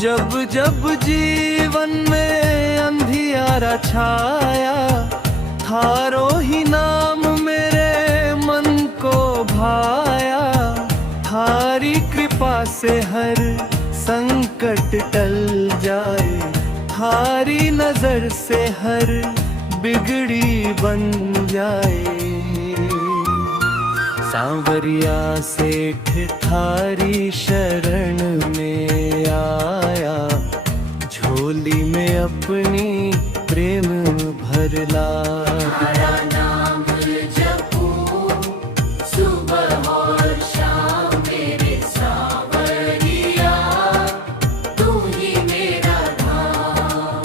जब जब जीवन में अंधियारा छाया, थारो ही नाम मेरे मन को भाया। थारी कृपा से हर संकट टल जाए, थारी नजर से हर बिगड़ी बन जाए। सांवरिया सेठ थारी शरण में आया, झोली में अपनी प्रेम भर लाया। नाम जपूं सुबह और शाम मेरे सांवरिया, तू ही मेरा धाम।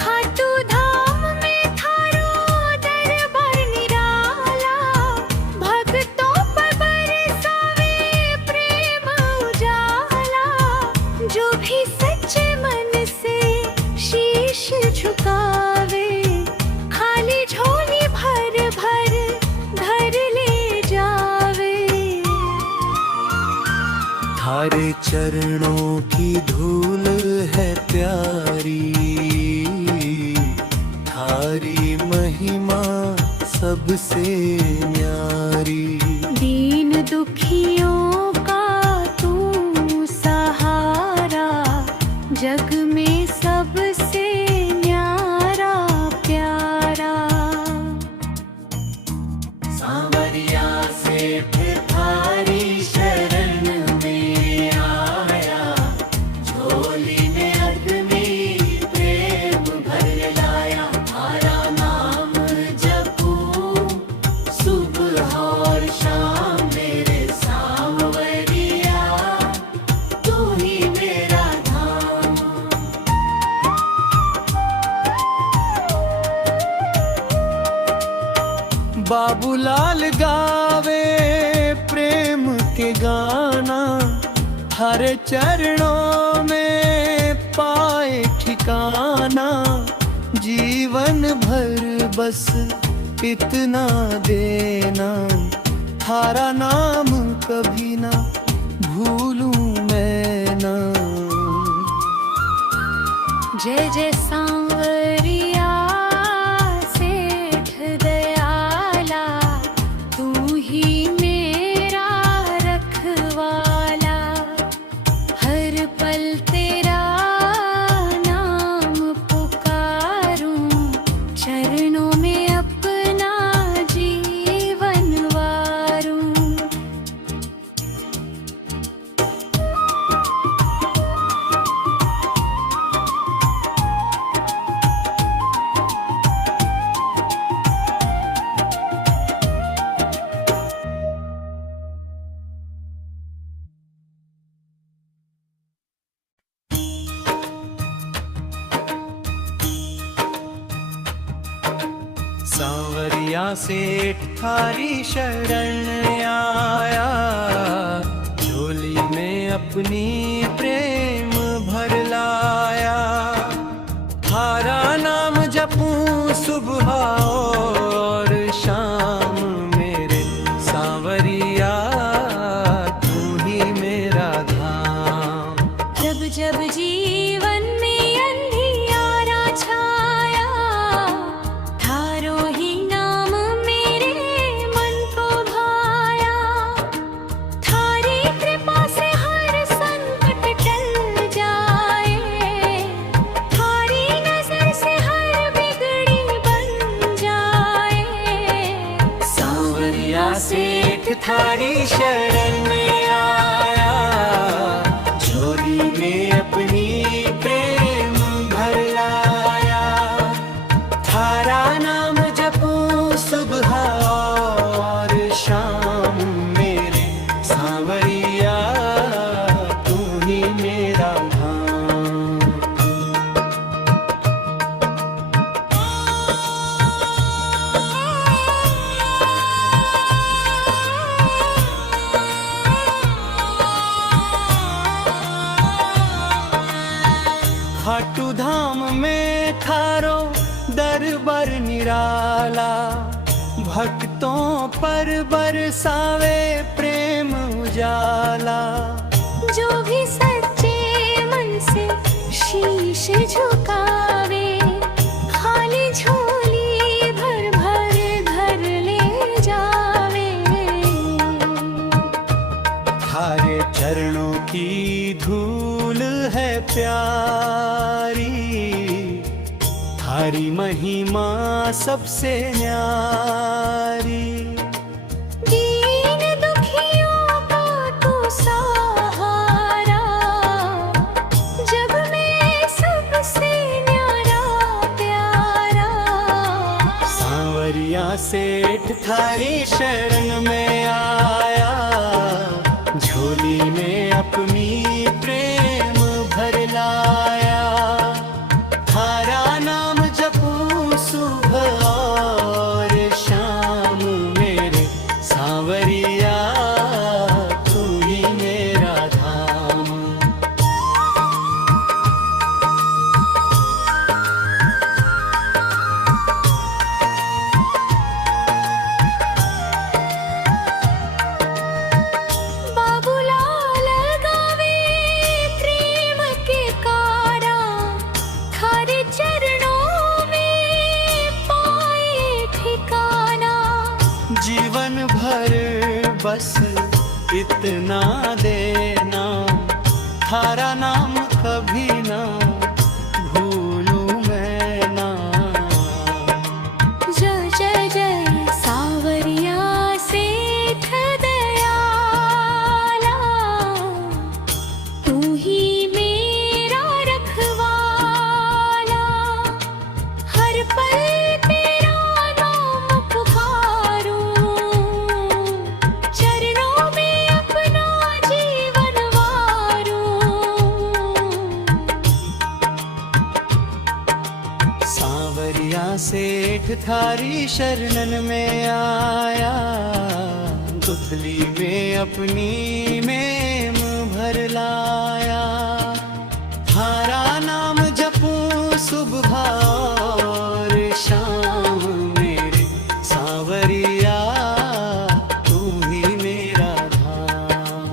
खाटू धाम में थारो दरबार निराला, भक्तों पर बरसावे प्रेम उजाला। जो भी सच्चे मन से शीश झुकावे, खाली झोली भर भर घर ले जावे। थारे चरणों की धूल है प्यारी, थारी महिमा सबसे न्यारी। दीन दुखियों का तू सहारा, जग में सबसे न्यारा प्यारा। सांवरिया सेठ थारी शरण में आया, झोली में अपनी प्रेम भर लाया। थारा नाम जपूं सुबह और शाम मेरे सांवरिया, तू ही मेरा धाम। बाबूलाल गावे प्रेम के गाना, हर चरणों में पाए ठिकाना। जीवन भर बस इतना देना, थारा नाम कभी ना भूलूं मैं ना। जय जय सांवरिया सेठ दयाला, तू ही मेरा रखवाला। हर पल तेरा नाम पुकारूं, चरणों में अपना जीवन वारूं। सांवरिया सेठ थारी शरण आया, झोली में अपनी प्रेम भर लाया। थारा नाम जपूं सुबह और शाम मेरे सांवरिया, तू ही मेरा धाम। जब जब जीवन में अंधियारा छाया, थारो ही नाम मेरे मन को भाया। थारी कृपा से हर संकट टल जाए, थारी नजर से हर बिगड़ी बन जाए। सांवरिया सेठ थारी शरण में आया, झोली में अपनी प्रेम भर लाया। थारा नाम जपूं सुबह और शाम मेरे सांवरिया, तू ही मेरा धाम। खाटू धाम में थारो वाला, भक्तों पर बरसावे प्रेम उजाला। जो भी सच्चे मन से शीश झुकावे, खाली झोली भर भर घर ले जावे। थारे चरणों की धूल है प्यारी, थारी महिमा सबसे न्यारी। दीन दुखियों का तू सहारा, जग में सबसे न्यारा प्यारा। सांवरिया सेठ थारी शरण में आया, झोली में अपनी प्रेम भर लाया। थारा नाम जपूं सुबह और शाम, मेरे सांवरिया तू ही मेरा धाम। बाबूलाल गावे प्रेम के कारा, थारे चरणों में पाए ठिकाना। जीवन भर बस इतना देना, थारा नाम कभी ना भूलूं मैं ना। जय जय जय सांवरिया सेठ दयाला, तू ही मेरा रखवाला। हर पल तेरा नाम पुकारूं, चरणों में अपना जीवन वारूं। सांवरिया सेठ थारी शरणन में आया, गुथली में अपनी मेम भर लाया। थारा नाम जपूं सुबह और शाम, मेरे सांवरिया तू ही मेरा धाम।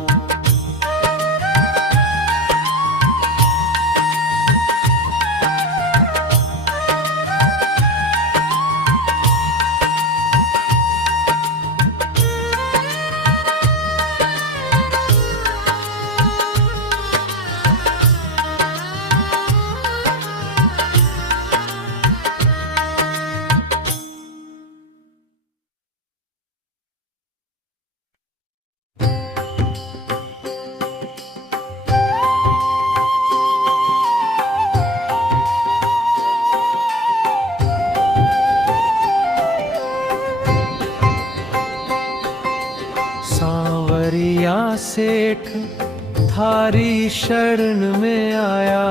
सांवरिया सेठ थारी शरण में आया,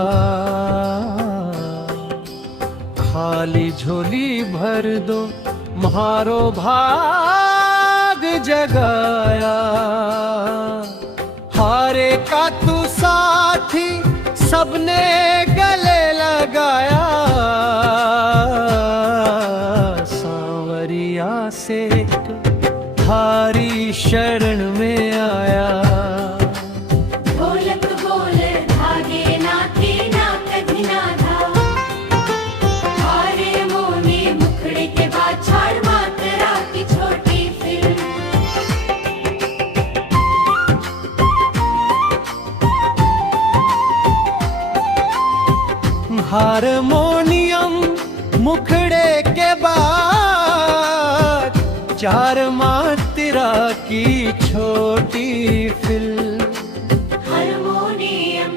खाली झोली भर दो म्हारो भाग जगाया। हारे का तू साथी सबने गले लगाया। सांवरिया सेठ थारी शरण में आया। ढोलक बोल धागे नाथे ना कधी ना धा, थारे मोने मुखड़े के बाद छाड़ मात्रा की छोटी फिल्म। हारमोनियम मुखड़े के बाद चार मात्रा की छोटी फिल्म। हारमोनियम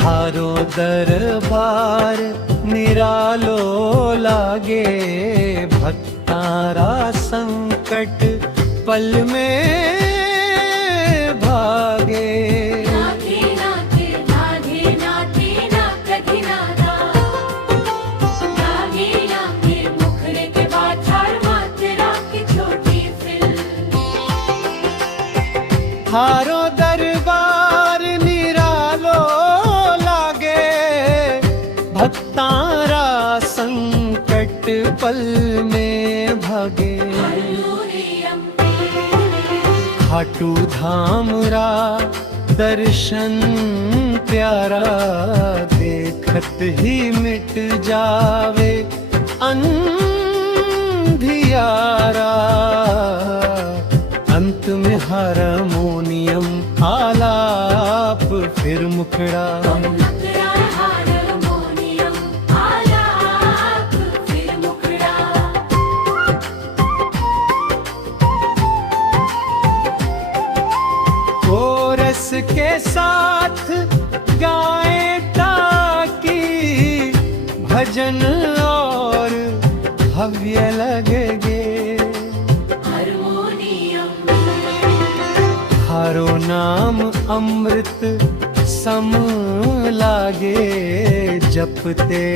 थारो दरबार निरालो लागे, भक्तारा संकट पल में भागे। नाथे नाथे धागे नाथे ना कधी ना धा, धागे नाथे मुखड़े के बाद छाड़ मात्रा की छोटी फिल्म। थारो दरबार निरालो लागे, भक्तारा संकट पल में भागे। हल्लूरियम खाटू धाम रा दर्शन प्यारा, देखत ही मिट जावे अंधियारा। अंत में हारमोनियम आलाप फिर मुखड़ा। मुखड़ा हारमोनियम आलाप फिर मुखड़ा। कोरस के साथ गाए ताकि भजन और भव्य लगेगे। हारमोनियम हारो नाम अमृत सम लागे। जपते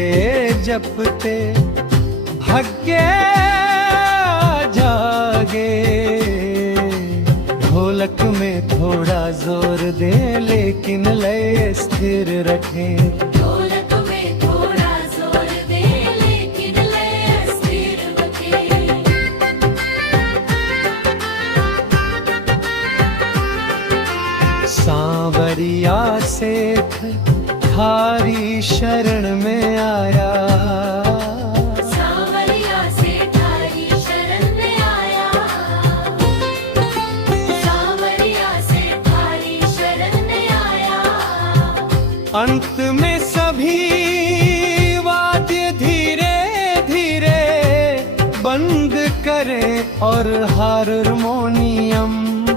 जपते भाग्य जागे। ढोलक में थोड़ा जोर दे लेकिन लय स्थिर रखे। ढोलक में थोड़ा जोर दे लेकिन लय स्थिर रखे। सांवरिया सेठ थारी शरण में आया। सांवरिया से थारी शरण में आया। सांवरिया से थारी शरण में आया। अंत में सभी वाद्य धीरे धीरे बंद करें और हारमोनियम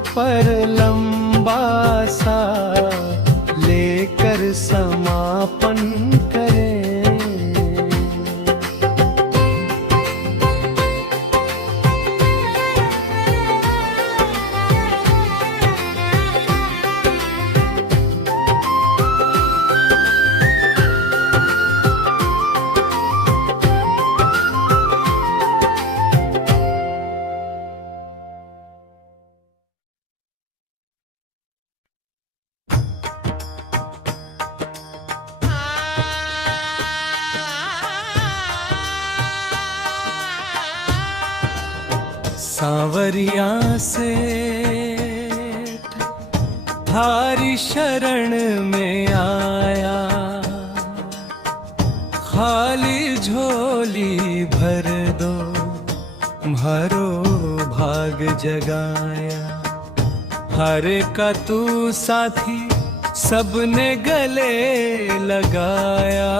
पर लंबा सा लेकर समापन करें। सांवरिया सेठ थारी शरण में आया। खाली झोली भर दो म्हारो भाग जगाया। हर का तू साथी सबने गले लगाया।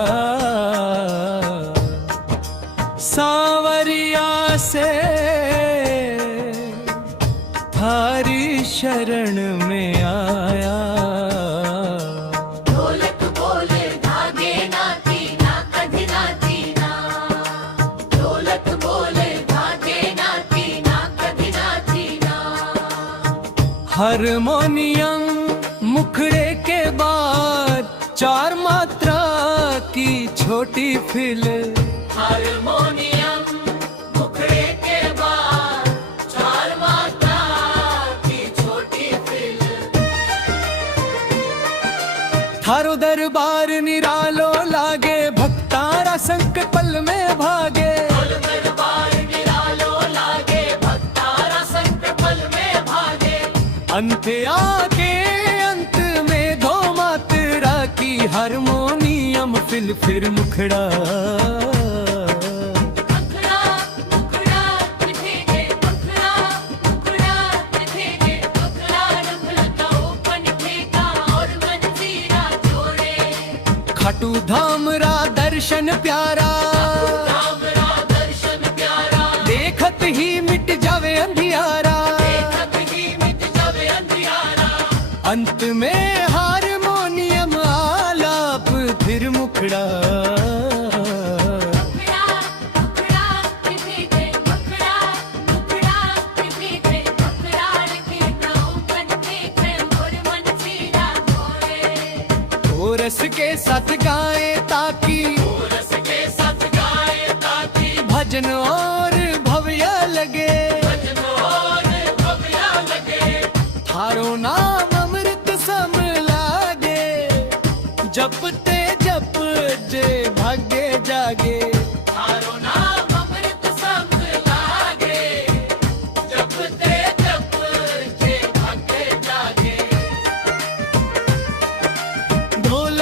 सांवरिया से थारी शरण में आया। ढोलक बोले धागे नाती ना कधी नाती ना। ढोलक बोले धागे नाती ना कधी नाती ना। हारमोनियम मुखड़े के बाद चार मात्रा की छोटी फिल। हारमोनियम मुखड़े के बाद चार मात्रा की छोटी फिल। थारो दरबार निरालो लागे। भक्तारा संक पल में भागे। दरबार निरालो लागे। भक्तारा संक पल में भागे। अंत आके अंत में दो मात्रा की हारमोनियम फिर मुखड़ा। मुखड़ा मुखड़ा दिखेगे। मुखड़ा मुखड़ा दिखेगे। मुखड़ा रंगलता ओपन फेंका और मंजीरा जोड़े। खाटू धाम रा दर्शन प्यारा। रामरा दर्शन प्यारा। देखत ही मिट जावे अंधियारा। देखत ही मिट जावे अंधियारा। अंत में हारमोनियम आलाप फिर मुखड़ा। मुखड़ा मुखड़ा दिखेगे। मुखड़ा मुखड़ा दिखेगे। मुखड़ा रखेगा ओपन फेंके और मंजीरा जोड़े। कोरस के साथ गाए ताकि कोरस के साथ गाए ताकि भजन और भव्य लगे। भजन और भव्य लगे। थारो नाम अमृत सम लागे। जपते जपते भाग्य जागे। थारो नाम अमृत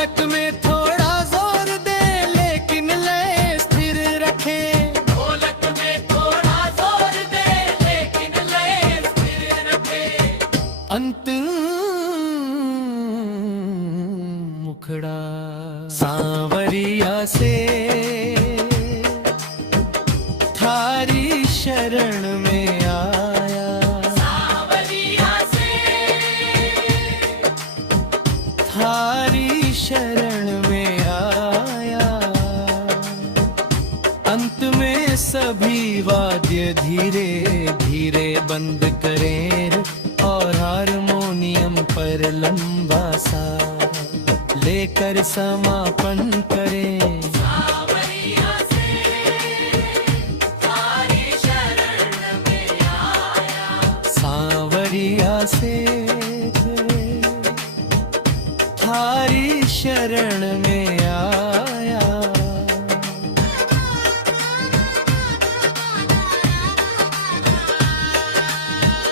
ढोलक में थोड़ा जोर दे लेकिन लय स्थिर रखे। ढोलक में थोड़ा जोर दे लेकिन लय स्थिर रखे। अंत मुखड़ा सांवरिया से थारी शरण में आया। सांवरिया से थारी शरण में आया। अंत में सभी वाद्य धीरे धीरे बंद करें और हारमोनियम पर लंबा सा लेकर समापन करें। सांवरिया से थारी शरण में आया। सांवरिया से थारी शरण में आया।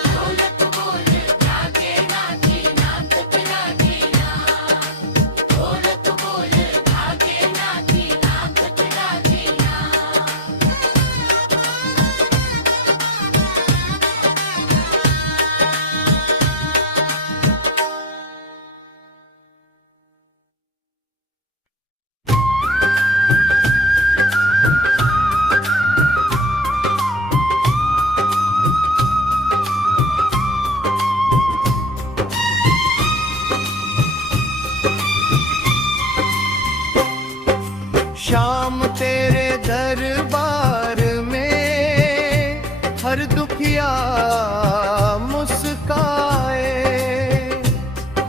ढोलक बोले भागे नाथी नाथ पिराती ना। ढोलक बोले भागे नाथी नाथ पिराती ना। श्याम तेरे दरबार में हर दुखिया मुस्काए।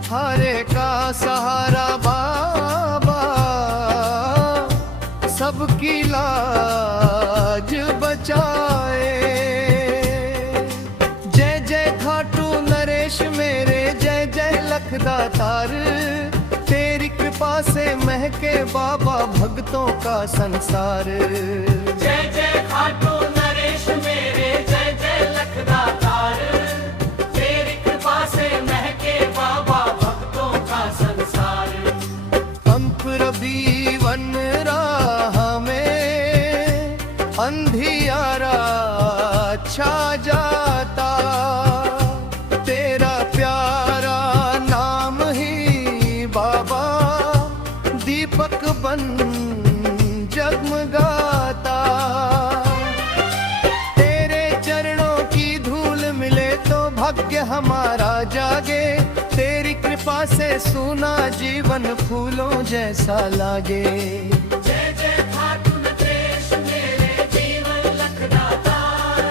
हरे का सहारा बाबा सबकी लाज बचाए। जय जय खाटू नरेश मेरे, जय जय लखदातार। तेरी कृपा से महके बाबा भक्तों का संसार। जय जय खाटू नरेश मेरे, जय जय लखदातार। तेरी कृपा से महके बाबा भक्तों का संसार। पंख रवि वन राह में अंधियारा छा जाता। तेरा प्यारा नाम ही बाबा दीपक बन जगमगाता। तेरे चरणों की धूल मिले तो भाग्य हमारा जागे। तेरी कृपा से सूना जीवन फूलों जैसा लागे। जय जय खाटू नरेश मेरे, जीवन लखदातार।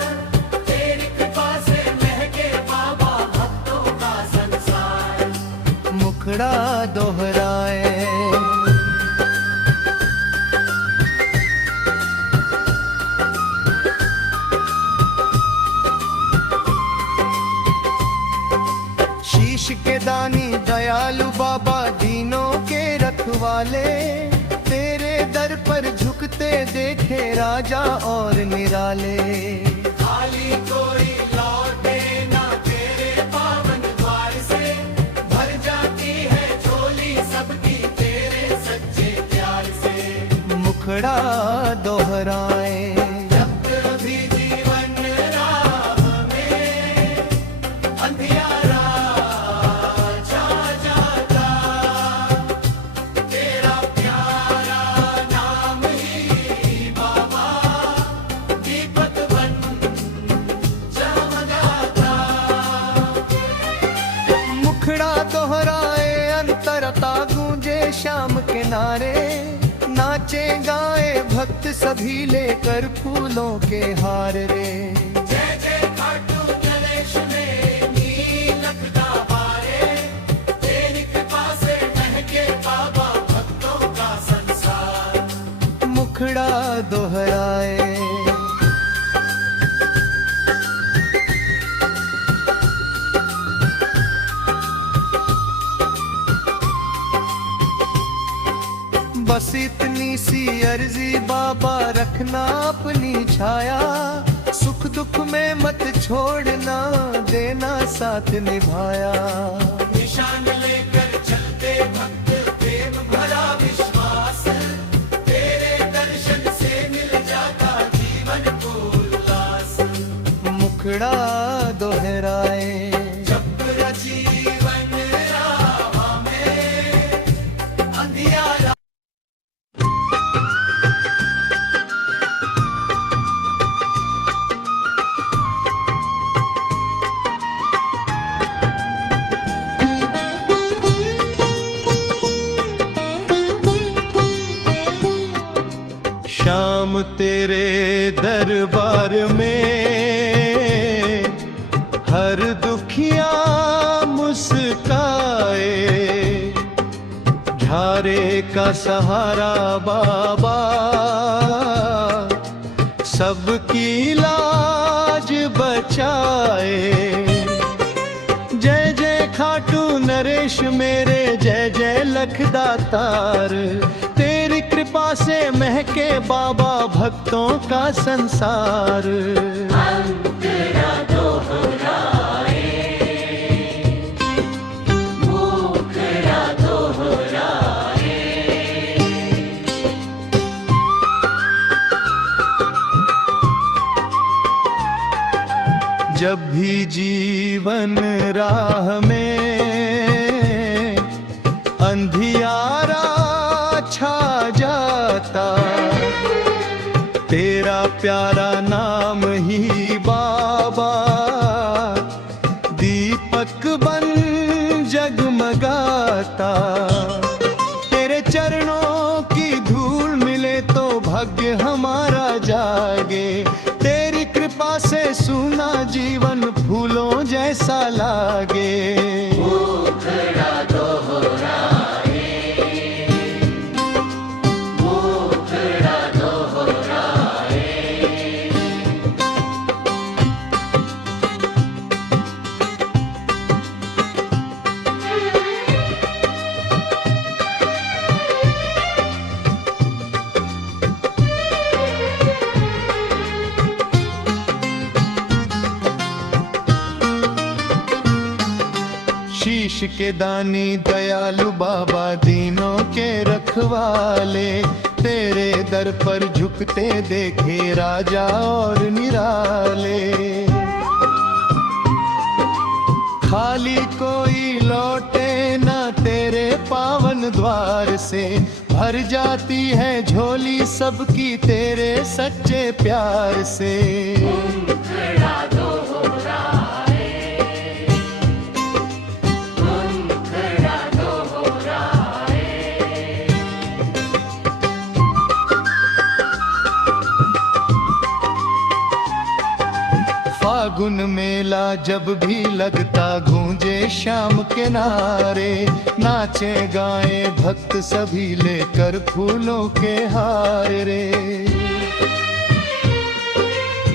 तेरी कृपा से महके बाबा भक्तों का संसार। मुखड़ा दोहराए शीश के दानी दयालु बाबा दीनों के रखवाले। तेरे दर पर झुकते देखे राजा और निराले। खाली कोई लौटे ना तेरे पावन द्वार से। भर जाती है झोली सबकी तेरे सच्चे प्यार से। मुखड़ा दोहराए जब भी जीवन राह में अंधियारा छा जाता। तेरा प्यारा नाम ही बाबा दीपक बन जगमगाता। मुखड़ा दोहराए अंतरता गूंजे शाम के नारे। नाचे गाए भक्त सभी लेकर फूलों के हार रे। जय जय खाटू नरेश मेरे, लखदातारे। तेरी कृपा से महके बाबा भक्तों का संसार। मुखड़ा दोहराए बस इतनी सी अर्जी बाबा रखना अपनी छाया। सुख दुख में मत छोड़ना देना साथ निभाया। निशान लेकर चलते भक्त प्रेम भरा श्याम तेरे दरबार में हर दुखिया मुस्काए, झारे का सहारा बाबा सबकी लाज बचाए। जय जय खाटू नरेश मेरे, जय जय लखदातार, तेरी कृपा से महके बाबा भक्तों का संसार। अंतरा दोहराए, मुखड़ा दोहराए। जब भी जीवन राह में अंधियारा छा जाता, तेरा प्यारा नाम ही बाबा दीपक बन जगमगाता। तेरे चरणों की धूल मिले तो भाग्य हमारा जागे, तेरी कृपा से सूना जीवन फूलों जैसा लागे। मुखड़ा दोहराए, मुखड़ा दोहराए। शीश के दानी दयालु बाबा दीनों के रखवाले, तेरे दर पर झुकते देखे राजा और निराले। खाली कोई लौटे ना तेरे पावन द्वार से, भर जाती है झोली सबकी तेरे सच्चे प्यार से। मुखड़ा दोहराए, मुखड़ा दोहराए। फागुन मेला जब भी लगता गूंजे श्याम के नारे, नाचे गाए भक्त सभी लेकर फूलों के हार रे।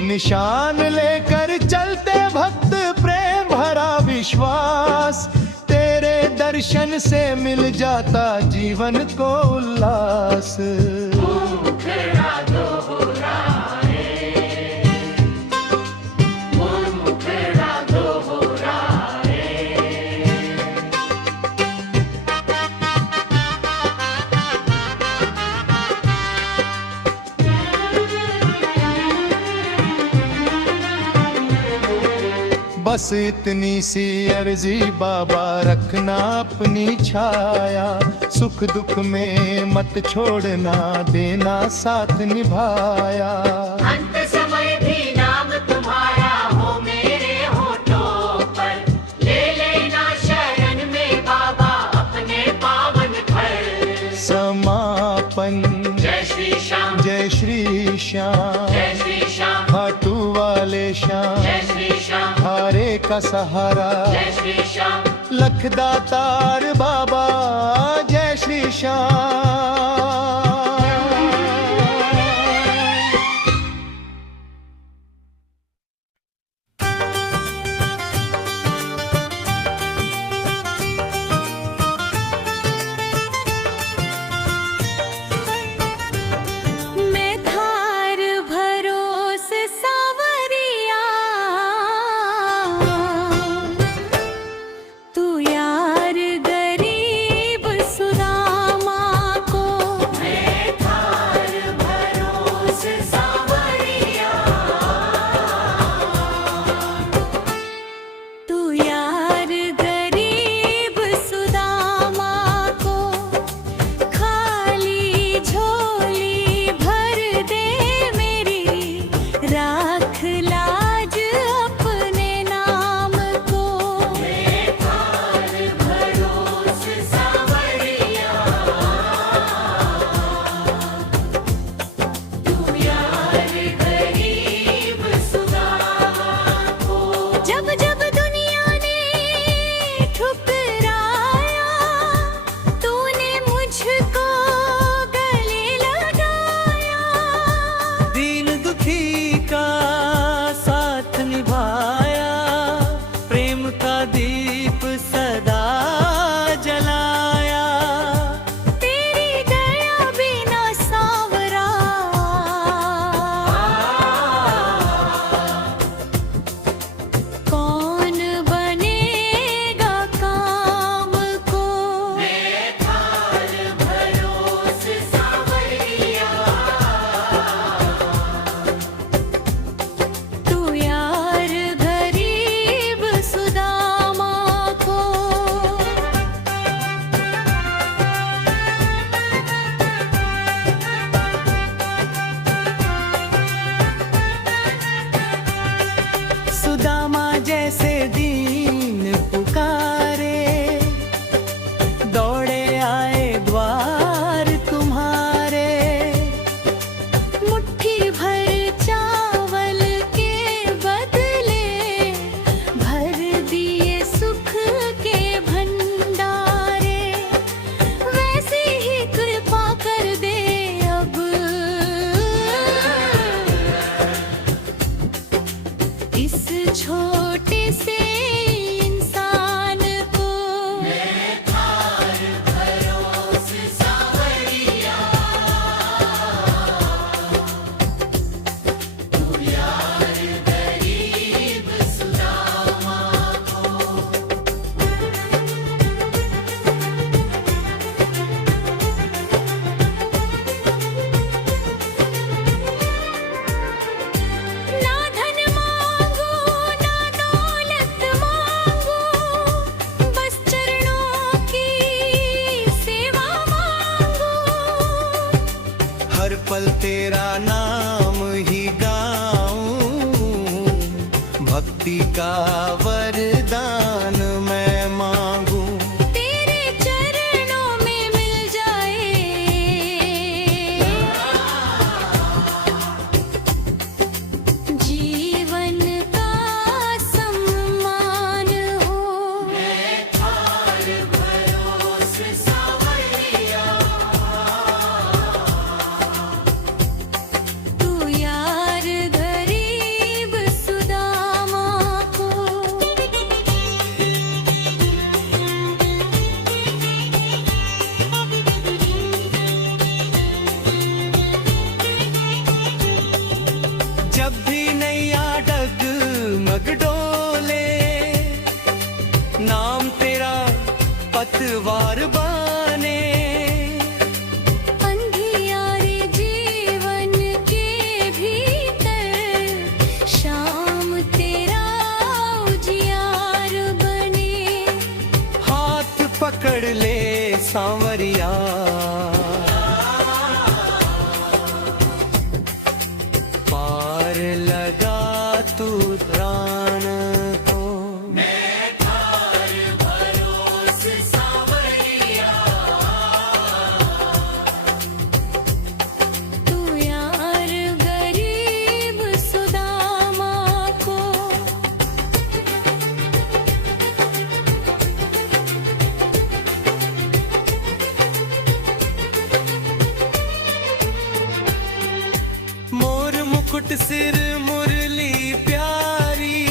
निशान लेकर चलते भक्त प्रेम भरा विश्वास, तेरे दर्शन से मिल जाता जीवन को उल्लास। मुखड़ा दोहराए, मुखड़ा दोहराए। बस इतनी सी अर्जी बाबा रखना अपनी छाया, सुख दुख में मत छोड़ना देना साथ निभाया। अंत समय भी नाम तुम्हारा हो मेरे होठों पर, ले लेना शरण में बाबा अपने पावन घर। समापन जय श्री श्याम, जय श्री श्याम, जय श्री श्याम, खाटू वाले श्याम, जय श्री श्याम, हारे का सहारा, जय श्री श्याम। लखदातार बाबा जय श्री श्याम। मैं धार भरोस सावरिया, तू यार गरीब सुदामा। पल तेरा नाम ही गाऊं, भक्ति का वरदान मैं मांगू। तेरे चरणों में मिल जाए जीवन का सम्मान हो। थार भरोस सावरिया, तू यार गरीब सुदामा को। जब भी नैया डगमग डोले, नाम तेरा पतवार बाने। अंधियारे जीवन के भीतर शाम तेरा उजियार बने। हाथ पकड़ ले सांवरिया, पार लगा तू प्राण को। थार भरोस सावरिया, तू यार गरीब सुदामा को। मोर मुकुट सिर मुरली प्यारी,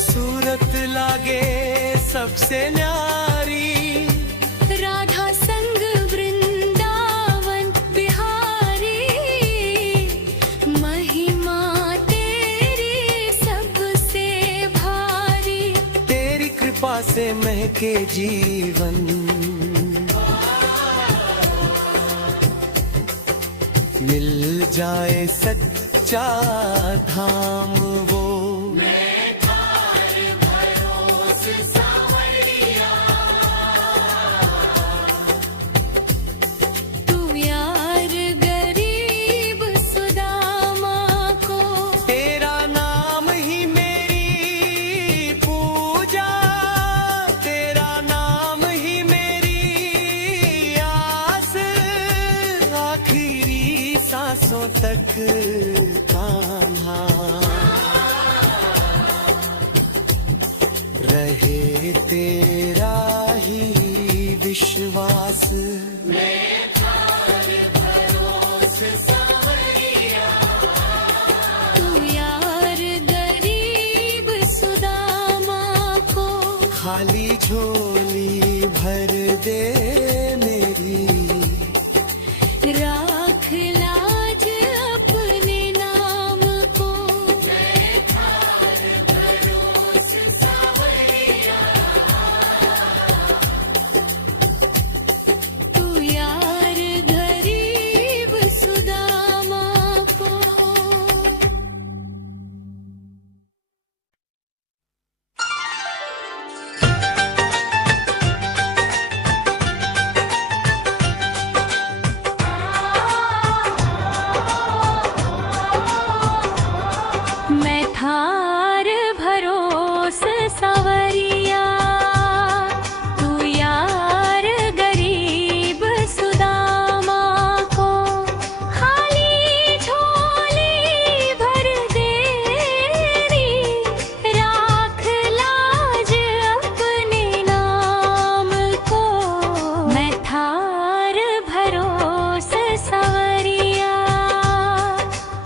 सूरत लागे सबसे न्यारी। राधा संग वृंदावन बिहारी, महिमा तेरी सबसे भारी। तेरी कृपा से महके जीवन, मिल जाए सच्चा धाम वो। थार भरोस सावरिया, तू यार गरीब सुदामा को। तेरा नाम ही मेरी पूजा, तेरा नाम ही मेरी आस। आखिरी सांसों तक कान्हा रहे तेरा ही विश्वास। थार भरोस सावरिया, तू यार गरीब सुदामा को। खाली झोली भर दे मेरी, राख लाज अपने नाम को। थार भरोस सावरिया, तू यार गरीब सुदामा को। मैं थार भरोस सावरिया, तू यार गरीब सुदामा को। खाली झोली भर दे री, राख लाज अपने नाम को। मैं थार भरोस सावरिया,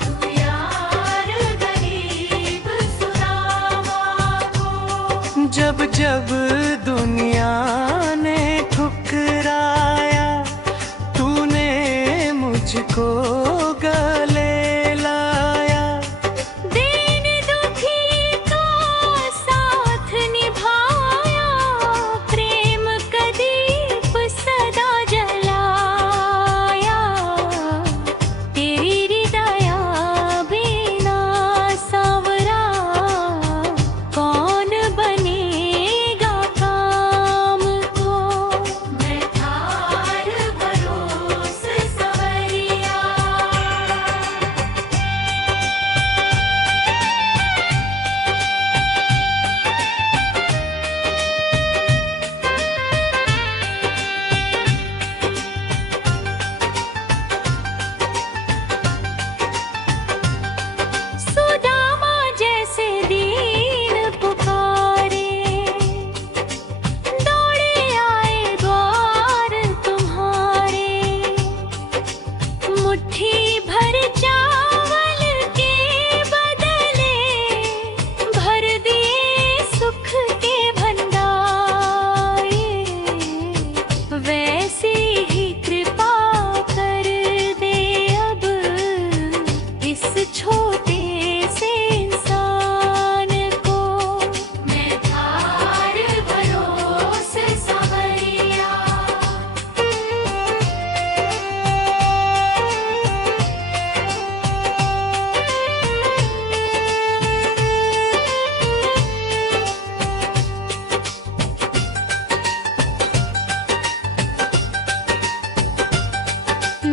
तू यार गरीब सुदामा को। जब जब दुनिया ने ठुकराया, तूने मुझको गले लाया। दीन दुखी का साथ निभाया, प्रेम कदीप सदा जलाया। तेरी दया बिना सांवरा, कौन बनेगा काम को। मैं थार भरोस सावरिया,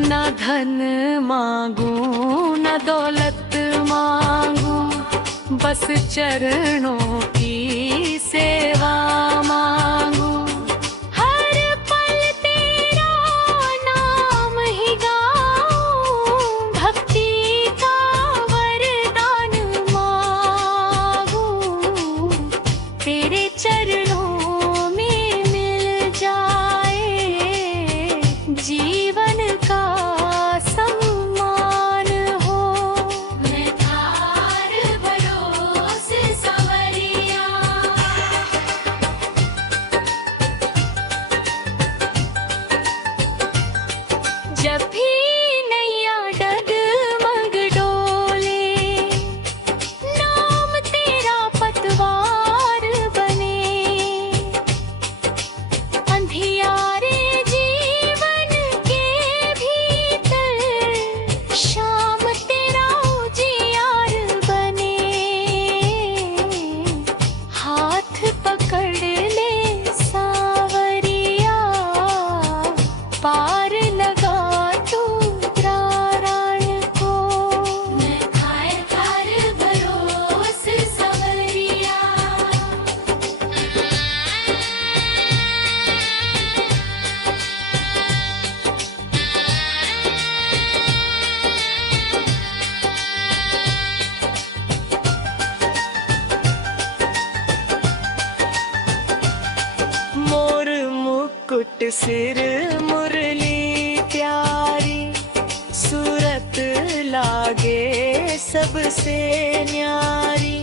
न धन मांगू न दौलत मांगू, बस चरणों की सेवा मांगू। हर पल तेरा नाम ही गाऊं, भक्ति का वरदान मांगू। तेरे चरणों में मिल जाए जीवन का सम्मान हो। मैं थार भरोसे सवरिया, जब भी नैया डगमग डोले, नाम तेरा पतवार बने। अंधियारे जीवन के भीतर शाम तेरा उजियार बने। हाथ पकड़ ले सावरिया, पार लगा तू प्राण को। मैं थार थार भरोसे सवरिया, मोर मुकुट सिर मुरली प्यारी, सूरत लागे सबसे न्यारी।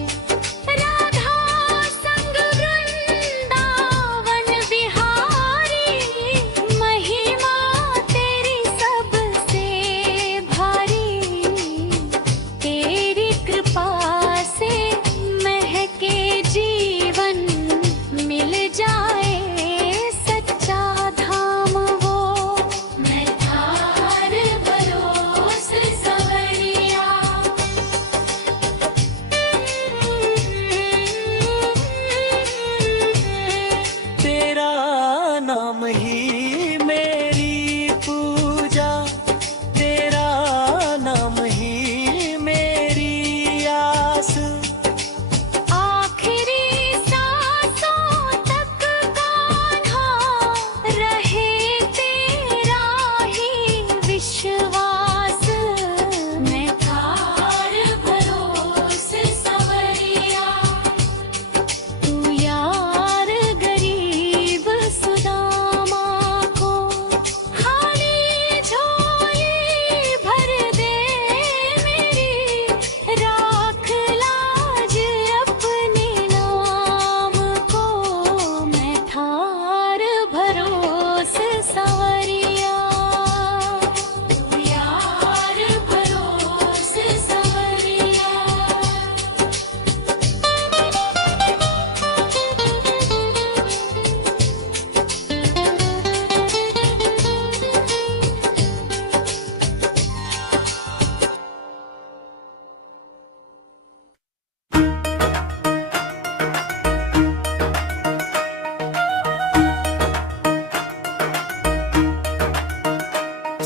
राधा संग वृंदावन बिहारी, महिमा तेरी सबसे भारी। तेरी कृपा से महके जीवन, मिल जाए सच्चा धाम वो। मैं थार भरोसे सवरिया, तेरा नाम ही मेरी पूजा, तेरा नाम ही मेरी आस। आखिरी सांसों तक कान्हा रहे तेरा ही विश्वास। मैं थार भरोसे सवरिया, तू यार गरीब सुदामा को खाली झोली भर दे मेरी। राख लाज अपने नाम को, मैं थार भरोसे सवरिया, तू यार भरोसे सवरिया।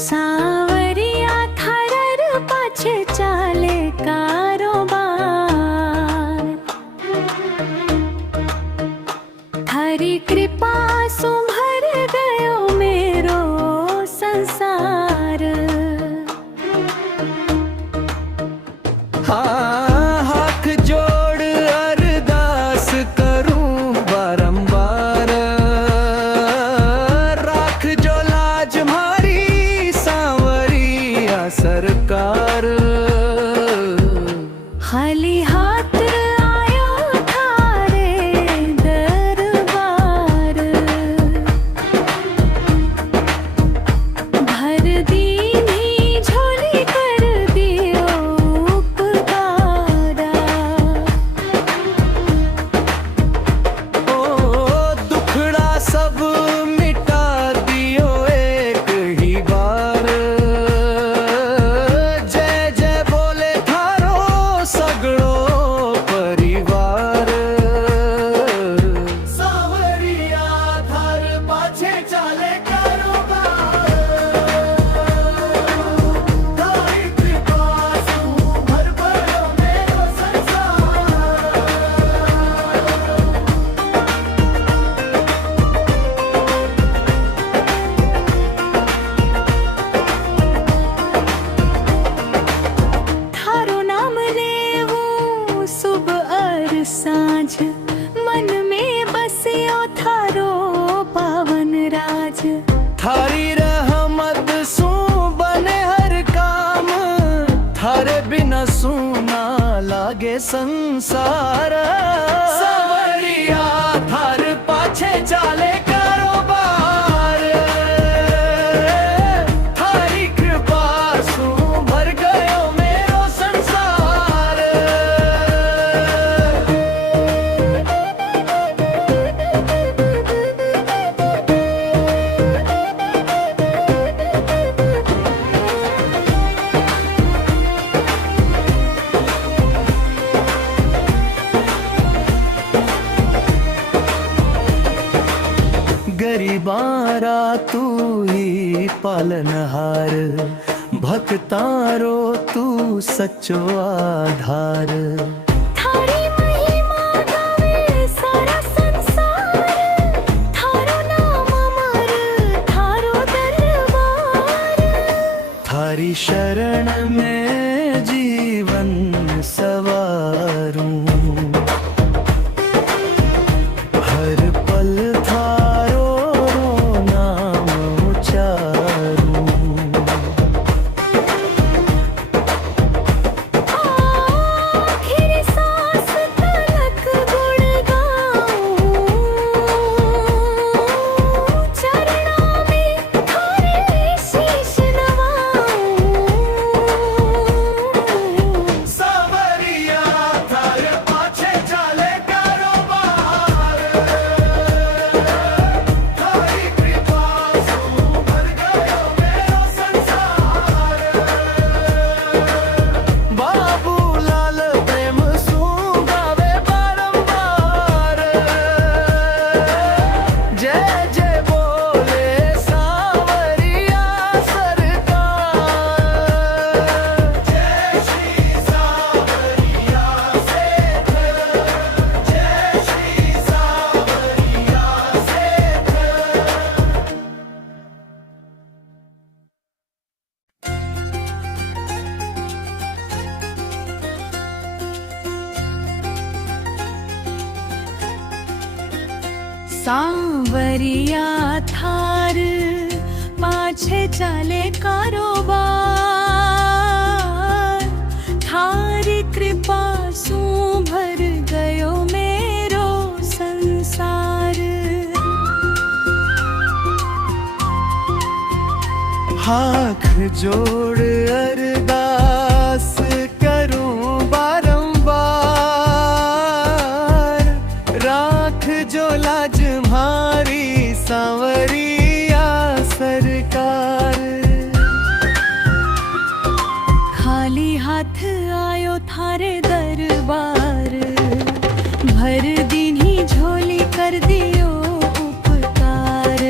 सावरिया थारर पाछे चाले कारोबार, थारी कृपा सु भर गयो मेरो संसार। हाँ, हाथ जोड़ अरदास करूं बारंबार, राख जो लाज मारी सांवरिया सरकार। खाली हाथ आयो थारे दरबार, भर लागे संसार। सावरिया थार पाछे चाले कारोबार, थारी कृपा सु भर गयो मेरो संसार। गरीबारा तू ही पालनहार, भक्तारो तू सच्चो आधार। थारी महिमा गावे सारा संसार, थारो नाम अमर, थारो दरबार। थारी शरण में जीवन सवारूं, हर पल थारो नाम उचारूं। आखिरी सांस तलक गुण गाऊं, चरणों में थारे शीश नवाऊं। सावरिया थार पाछे चाले कारोबार, थारी कृपा सु भर गयो मेरो संसार। बाबू लाल प्रेम सु गावे बारंबार, जय जय बोले सावरिया सरकार। जय श्री सावरिया सेठ, जय श्री सावरिया सेठ। सांवरिया थार पाछे चाले कारोबार, थारी कृपा सु भर गयो मेरो संसार। हाथ जोड़ अरदास करूं बारंबार, राख जो लाज म्हारी सांवरिया सरकार। खाली हाथ आयो थारे दरबार, भर दीनी झोली कर दियो उपकार।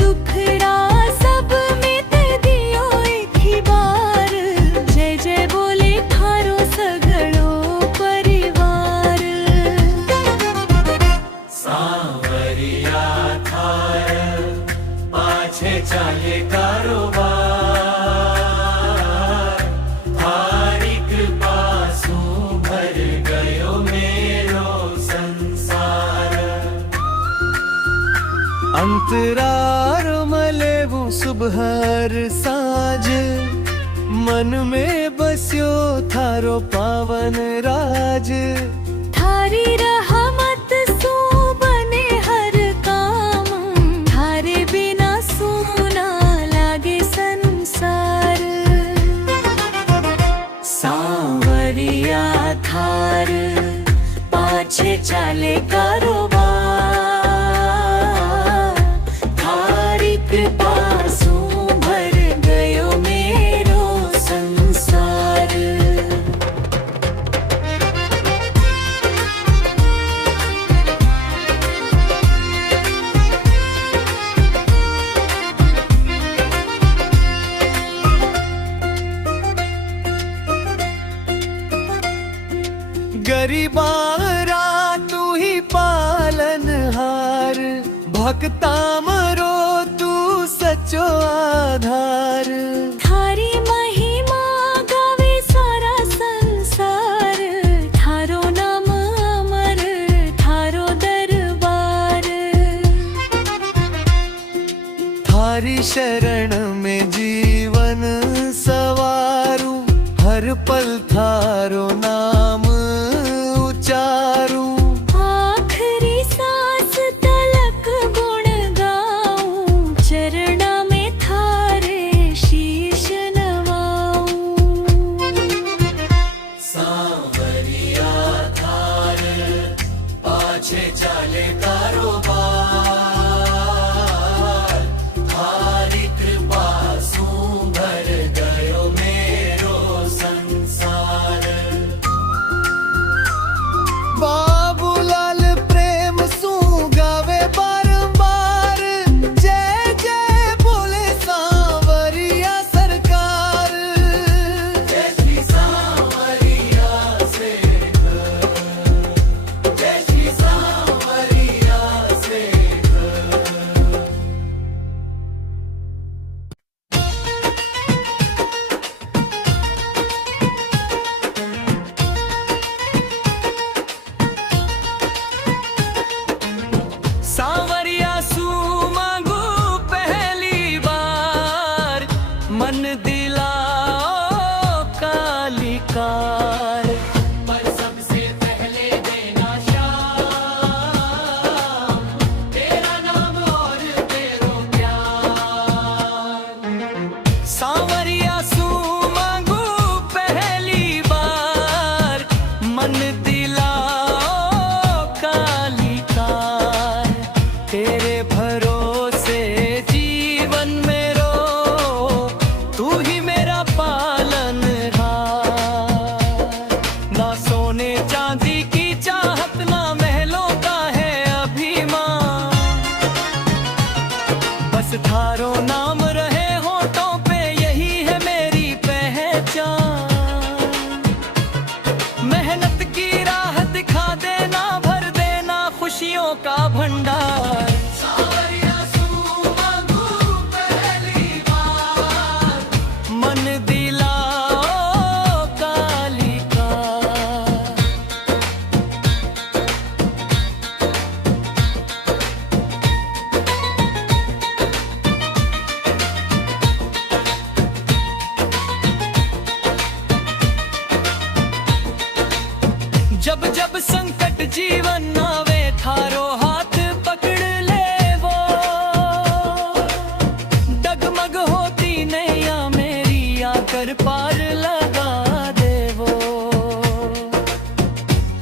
दुखड़ा सब मिट दियो एक ही बार, जय जय बोले थारो सगळो परिवार। सांवरिया थार पाछे चाले कारोबार, थारी कृपा सु भर गयो मेरो संसार। अंतरार मलेवूं सुबहर साँझ, मन में बस्यो थारो पावन राज। थारी रहमत सु बने हर काम, थारे बिना सूना लागे संसार। सांवरिया थार पाछे चाले कारोबार, थारी कृपा सु भर गयो मेरो संसार। गरीबारा तू ही पालनहार, भक्ता मरो तू सच्चो आधार। थारी महिमा गावे सारा संसार, थारो नाम अमर, थारो दरबार। थारी शरण में जीवन सवारूं, हर पल थारो नाम सांवरिया सू मांगू पहली बार, मन दिलाओ काली कार। तेरे भरोसे जीवन में रो, तू ही मेरा पालनहार। ना सोने चांदी की चाहत, ना महलों का है अभिमान, बस थारो नाम रहे होठों पे, यही है मेरी पहचान। मेहनत की राह दिखा देना, भर देना खुशियों का भंडार। सांवरिया सू मांगू पहली बार, मन दिलाओ काली कार। जब जब संकट जीवन आवे, थारो हाथ पकड़ ले वो। डगमग होती नैया मेरी, आकर पार लगा दे वो।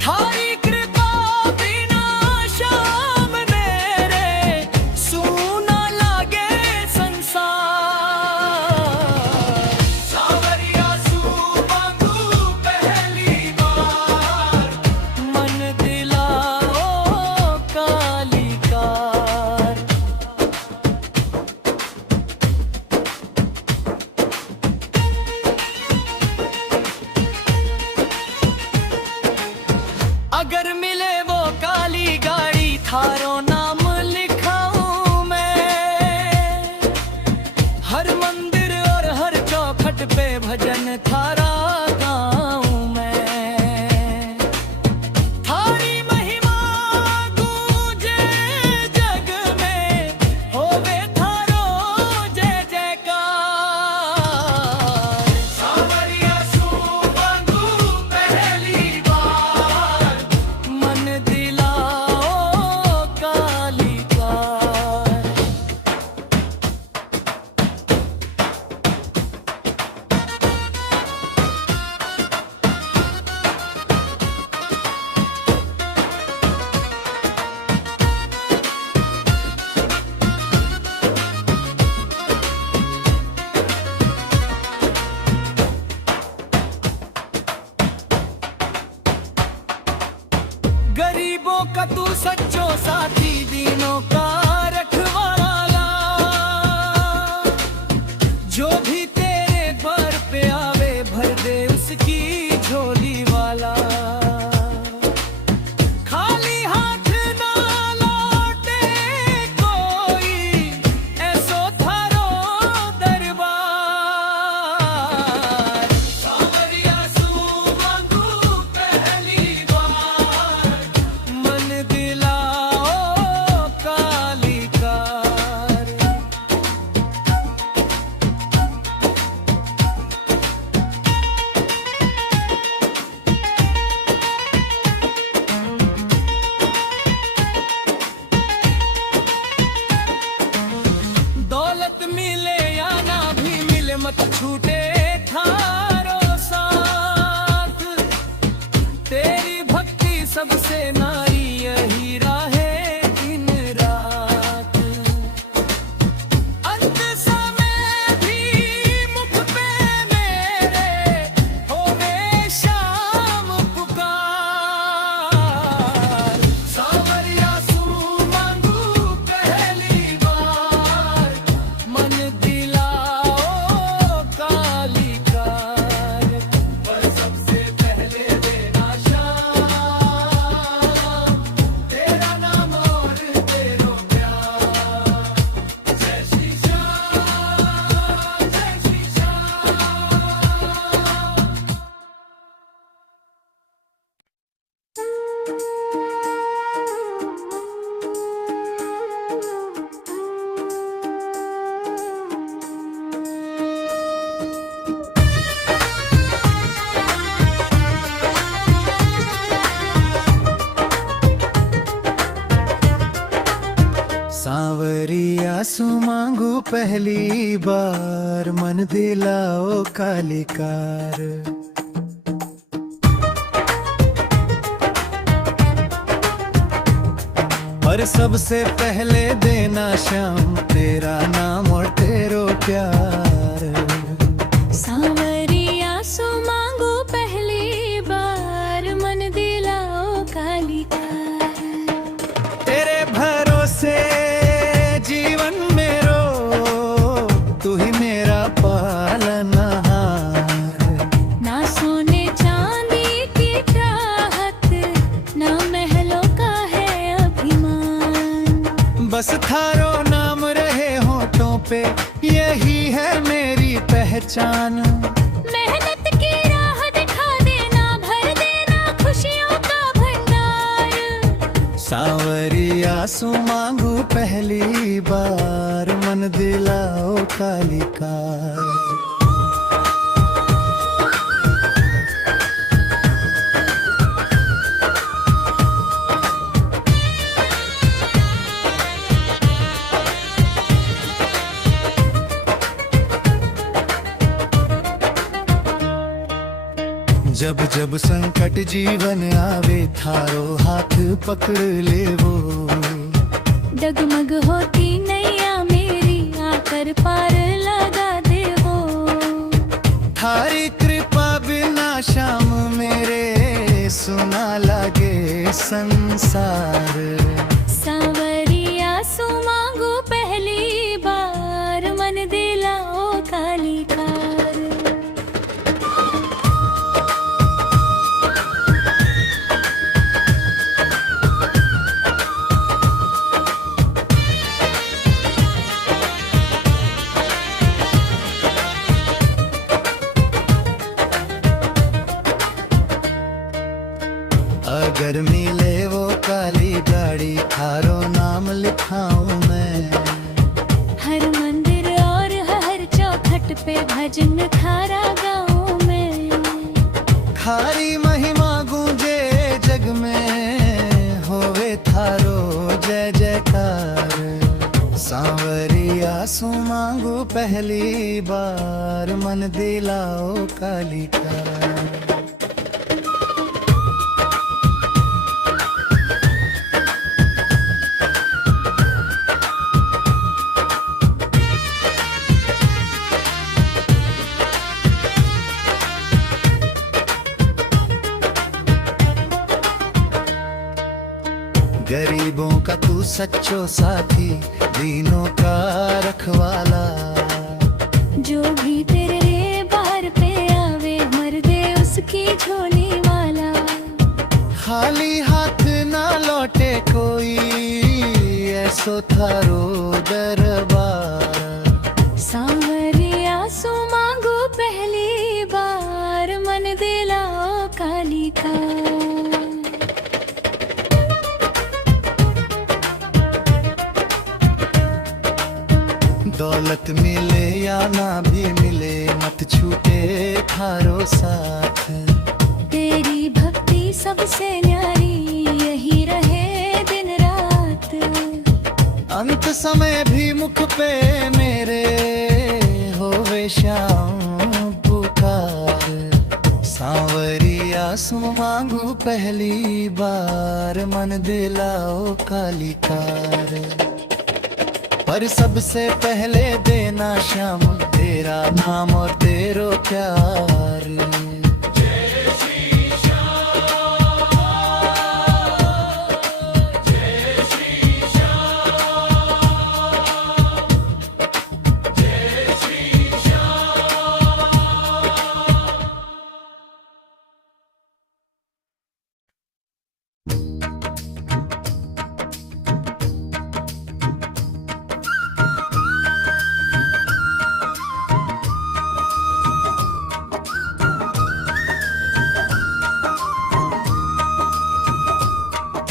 थारी कृपा बिना शाम मेरे, सूना लागे संसार। सांवरिया सू मांगू पहली बार, मन दिलाओ काली कार। अगर मिले वो काली गाड़ी, थारो नाम लिखाऊं मैं। हर मंदिर और हर चौखट पे भजन थारा गाऊं मैं। थारी महिमा गूंजे जग में, होवे थारो जय जयकार। सांवरिया सू मांगू पहली बार, मन दिलाओ काली कार। गरीबों का तू सच्चो साथी, दीनों का रखवाला। जो भी तेरे द्वार पे आवे, भर दे उसकी झोली वाला। खाली हाथ ना लौटे कोई, ऐसो थारो दरबार। सांवरिया सू मांगू पहली बार, मन दिलाओ काली कार। दौलत मिले या ना भी मिले, मत छूटे थारो साथ। तेरी भक्ति सबसे नारी, यही राहे दिन रात। अंत समय भी मुख पे मेरे, होवे शाम पुकार। सांवरिया सू मांगू पहली बार, मन दिलाओ काली कार। पर सबसे पहले देना शाम, तेरा नाम और तेरो प्यार। जय श्री श्याम, जय श्री श्याम। सांवरिया सू मांगू पहली बार, मन मन दिलाओ कालिकार। पर सबसे पहले देना श्याम तेरा नाम और तेरो प्यार। सांवरिया सो मांगो पहली बार, मन दिलाओ कालिकार। तेरे भरोसे जीवन मेरो, तू ही मेरा पालनहार। ना सोने चांदी की चाहत, ना महलों का है अभिमान। बस थारो नाम रहे होठों पे, यही है मेरी पहचान। मेहनत की राह दिखा देना, भर देना खुशियों का भंडार। सांवरिया सो मांगू पहली बार, मन दिलाओ कालिकार। जब जब संकट जीवन आवे, थारो हाथ पकड़ ले वो। डगमग होती नैया मेरी, आकर पार लगा दे वो। थारी कृपा बिना श्याम मेरे, सुना लागे संसार। सांवरिया सो मांगो पहली बार, मन दिलाओ कालिकार। अगर मिले वो काली गाड़ी, थारो नाम लिखाऊं मैं। हर मंदिर और हर चौखट पे भजन थारा गाऊं मैं। थारी महिमा गूंजे जग में, होवे थारो जय जयकार। सांवरिया सो मांगू पहली बार, मन दिलाओ कालिकार। गरीबों का तू सच्चो साथी, दीनों का रखवाला। जो भी तेरे बार पे आवे, मर दे उसकी झोली वाला। खाली हाथ ना लौटे कोई, ऐसो थारो दरबार। सांवरिया सो मांगो पहली बार, मन दिलाओ कालिकार। दौलत मिले या ना भी मिले, मत छूटे थारो साथ। तेरी भक्ति सबसे न्यारी, यही रहे दिन रात। अंत समय भी मुख पे मेरे, होवे श्याम पुकार। सांवरिया सो मांगू पहली बार, मन दिलाओ कालिकार। पर सबसे पहले देना श्याम तेरा नाम और तेरो प्यार।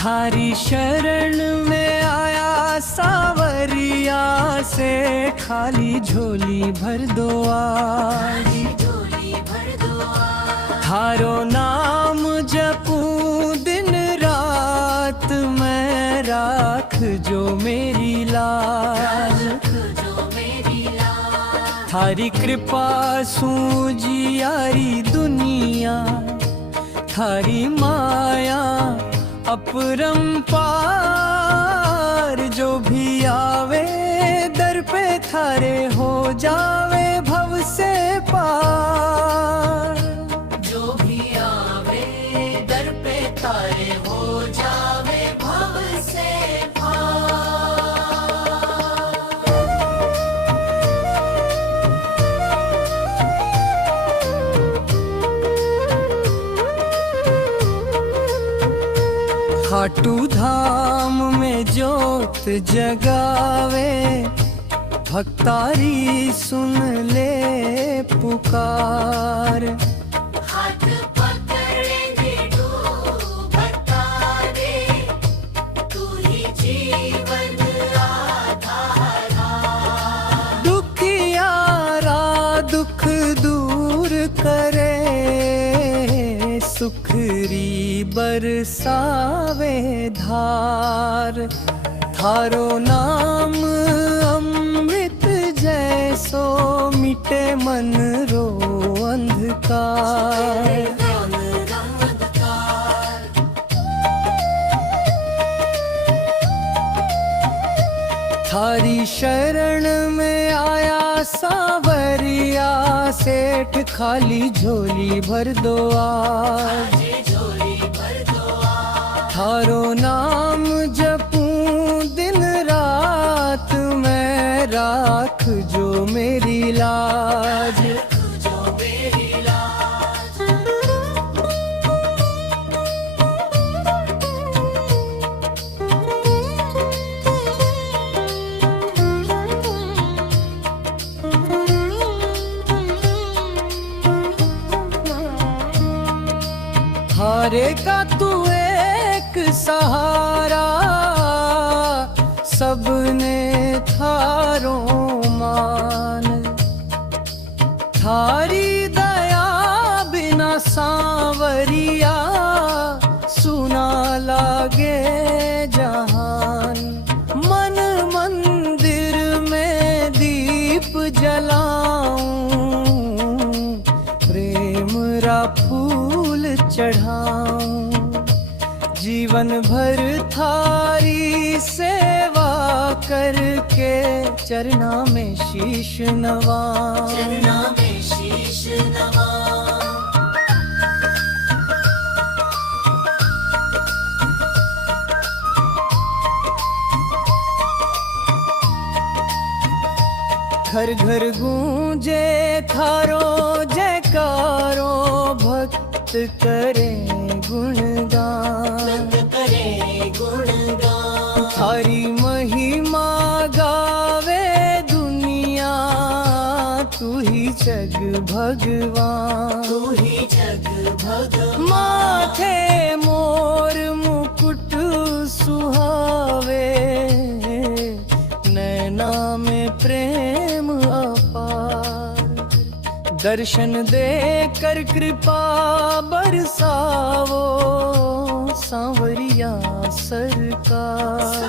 थारी शरण में आया सांवरिया से, खाली झोली भर दो आज। थारो नाम जपूं दिन रात, मैं राख जो मेरी लाज। था थारी कृपा सूजियारी दुनिया, थारी माया अपरंपार। जो भी आवे दर पे थारे हो जावे भव से पार। जो भी आवे दर पे तारे हो जावे भव से खाटू धाम में ज्योत जगावे, भक्तारी सुन ले पुकार। हाथ पकड़ेंगे डूबता रे, तू ही जीवन आधारा। दुखियारा दुख दूर करे, सुखरी बरसावे धार। थारो नाम अमृत जैसो, मिटे मन रो अंधकार। थारी शरण में आया सांवरिया, सेठ खाली झोली भर दो आज। थारो नाम जपूं दिन रात, मैं राख जो मेरी लाज। थारे का तू एक सहारा, सबने थारो मान। थारी दया बिना सांवरिया, सुना लागे जहान। मन मंदिर में दीप जलाऊं, प्रेम रा फूल चढ़ाऊं। जीवन भर थारी सेवा करके, चरना में शीश नवाऊं। चरना में शीश नवाऊं। घर घर गूंजे थारो जयकारो, भक्त करे गुणगान। थारी महिमा गावे दुनिया, तू ही जग भगवान। माथे मोर मुकुट सुहावे, नैना में प्रेम अपार। दर्शन दे कर कृपा बरसावो, सांवरिया सरकार।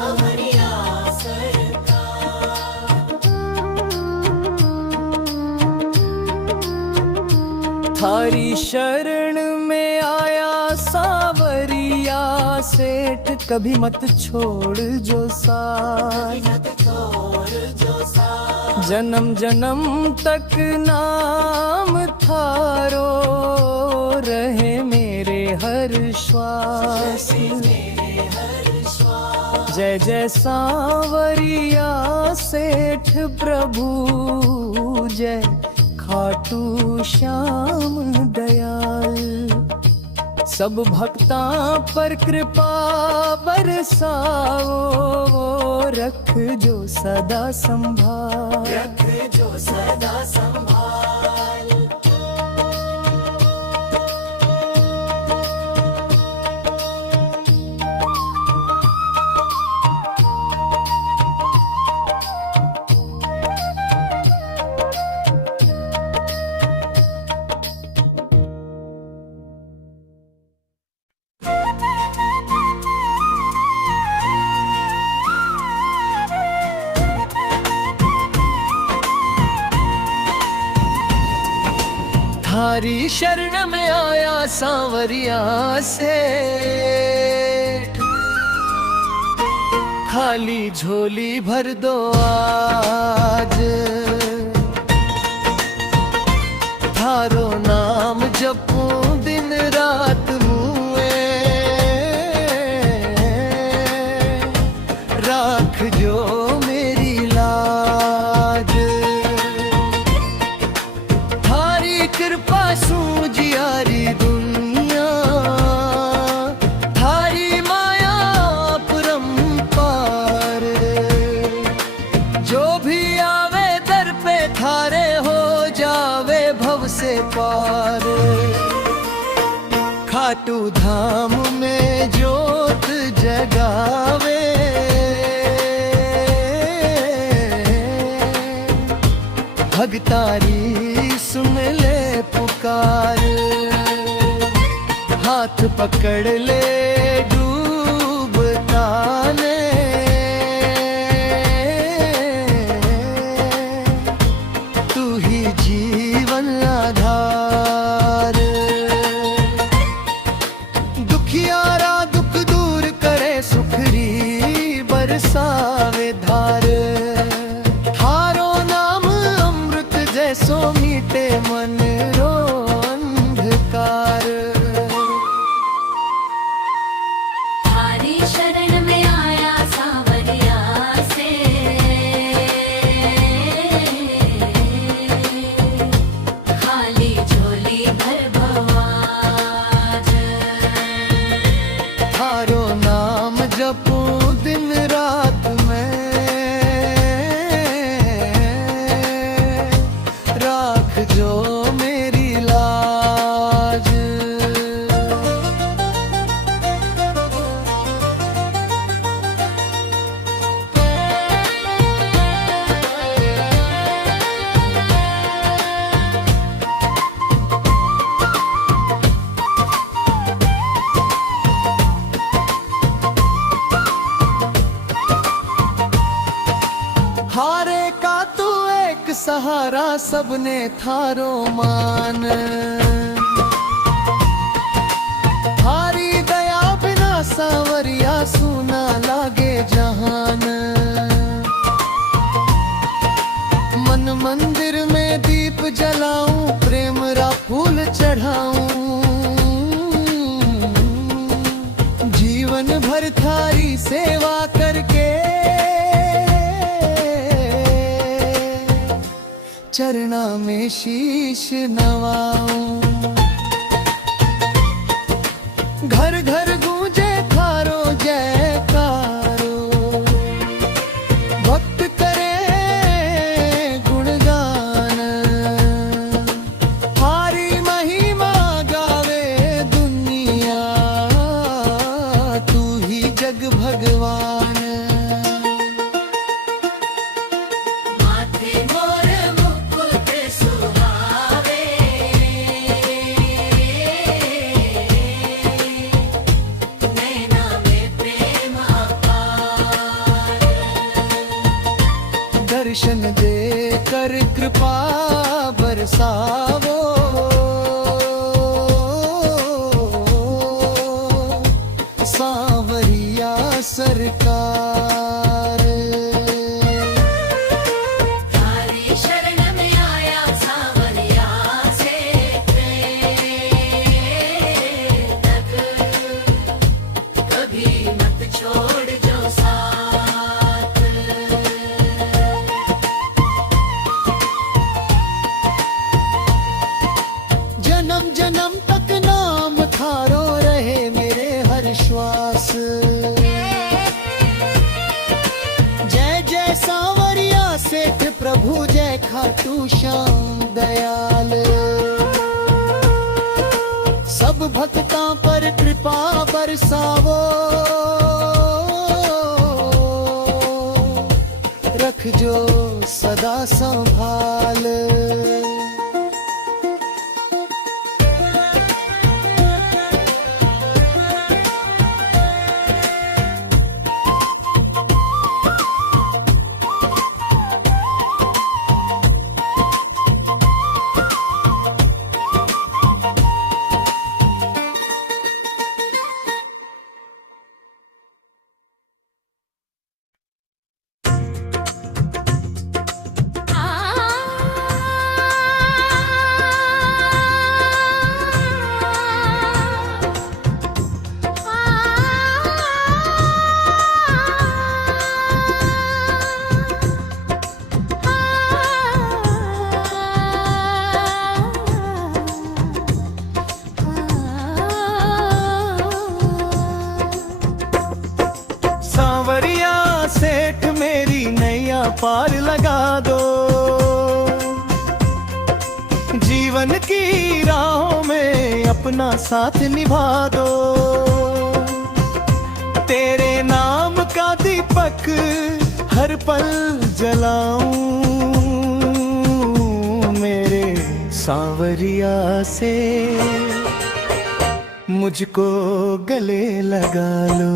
थारी शरण में आया सांवरिया, सेठ कभी मत छोड़ जो साथ। जन्म जन्म तक नाम थारो, रहे मेरे हर श्वास। जय जय सांवरिया सेठ प्रभु, जय खाटू श्याम दयाल। सब भक्ता पर कृपा बरसाओ, रख जो सदा संभाल। थारी शरण में आया सांवरिया सेठ, खाली झोली भर दो आज। थारो नाम जपूं दिन रात हुए, राख जो मेरी लाज। थारी कृपा सूजियारी दुनिया, थारी माया परंपार। जो भी आवे दर पे थारे हो जावे भव से पार। खाटू धाम में ज्योत जगावे, भगतारी सुन ले पुकार। हाथ पकड़ ले डूबता ने, तू ही जीवन आधार। दुखियारा दुख दूर करे, सुखरी बरसावे धार। थारो नाम अमृत जैसो मीटे मन रो अंधकार। थारी शरण में आया सांवरिया से, खाली झोली भर भवाज। थारो नाम जपूं दिन रात में, राख जो मेरी लाज। हारे का तू एक सहारा, सबने थारो मान। हारी दया बिना सांवरिया सूना लागे जहान। मन मंदिर में दीप जलाऊं, प्रेम रा फूल चढ़ाऊं। जीवन भर थारी सेवा करके चरना में शीश नवाऊं। घर घर गूंजे थारो जयकारो, भक्त करे गुणगान। हारी महिमा गावे दुनिया, तू ही जग भगवान। माथे मोर मुकुट सुहावे, नैना में प्रेम अपार। दर्शन दे कर कृपा बरसावो, सांवरिया सरकार। थारी शरण में आया सांवरिया सेठ, तक कभी मत छोड़ जो साथ। जन्म जन्म तक नाम थारो रहे मेरे हर श्वास। जय जय सांवरिया सेठ प्रभु, जय खाटू श्याम दयाल। सब भक्तां पर कृपा बरसावो, रख जो सदा संभाल। पार लगा दो। जीवन की राहों में अपना साथ निभा दो। तेरे नाम का दीपक हर पल जलाऊं, मेरे सांवरिया से मुझको गले लगा लो।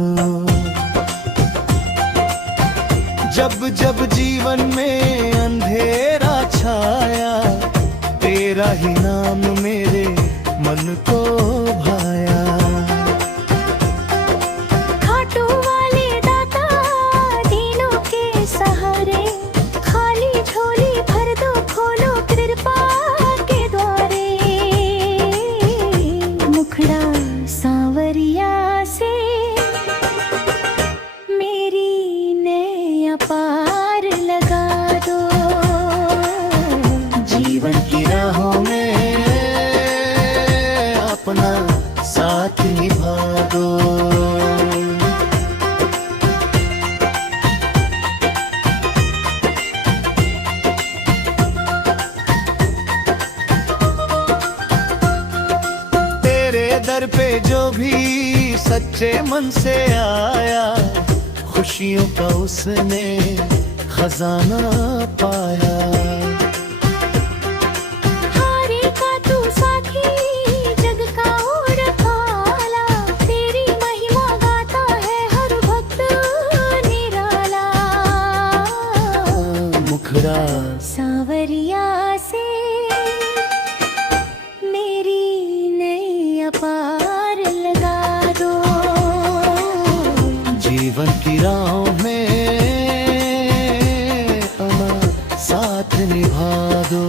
जब जब जीवन में अंधेरा छाया, तेरा ही नाम मेरे मन को भाया। खाटू वाले दाता दीनों के सहारे, खाली झोली भर दो, खोलो कृपा के द्वारे। मुखड़ा सांवरिया से मेरी नैया पार लगा दो। जीवन की राहों में अपना साथ निभा दो। तेरे दर पे जो भी सच्चे मन से आया, खुशियों का उसने खजाना पाया। हारे का तू साथी जग का और खाला, तेरी महिमा गाता है हर भक्त निराला। मुखड़ा सांवरिया से मेरी नैया पार लगा दो। जीवन की राहों में अपना साथ निभा दो।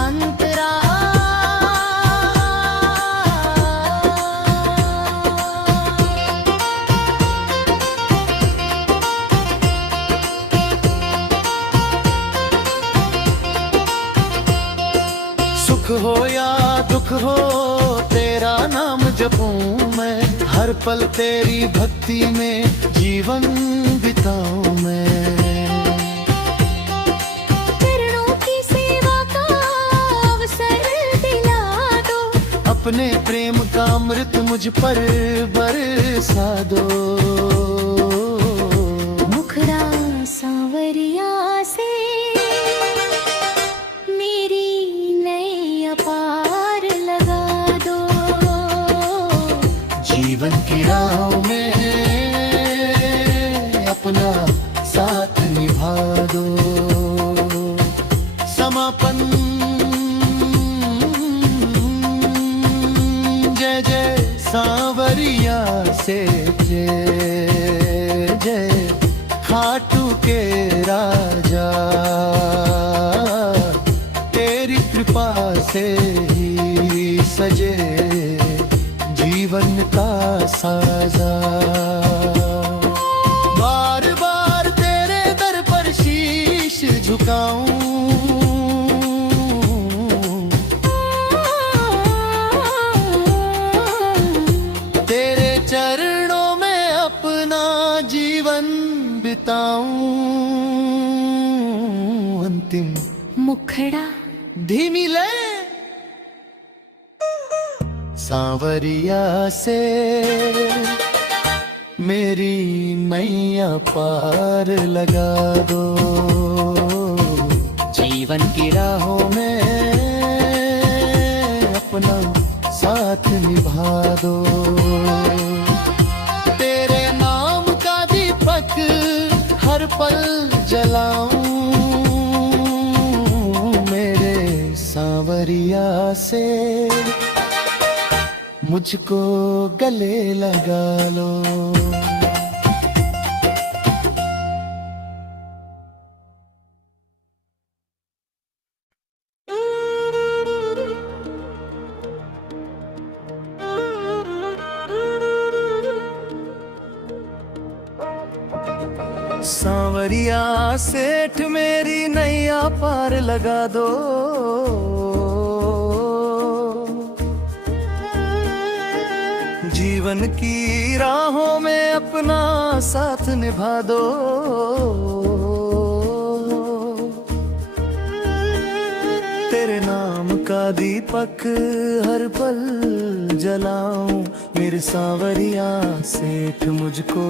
अंतरा सुख हो या दुख हो तेरा नाम जपूं मैं, हर पल तेरी भक्ति में जीवन बिताऊं मैं। चरणों की सेवा का अवसर दिला दो, अपने प्रेम का अमृत मुझ पर बरसा दो। मुखड़ा सांवरिया से मेरी नैया पार लगा दो। जीवन की राहों में अपना साथ निभा दो। समापन जय जय सांवरिया से, जय जय खाटू के राजा। तेरी कृपा से ही सजे जीवन का साजा। बार बार तेरे दर पर शीश झुकाऊं, तेरे चरणों में अपना जीवन बिताऊं। अंतिम मुखड़ा धीमी ले सांवरिया से मेरी मैया पार लगा दो। जीवन की राहों में अपना साथ निभा दो। तेरे नाम का दीपक हर पल जलाऊं, मेरे सांवरिया से मुझको गले लगा लो। सांवरिया सेठ मेरी नैया पार लगा दो। जीवन की राहों में अपना साथ निभा दो। नाम का दीपक हर पल जलाऊं, मेरे सांवरिया सेठ मुझको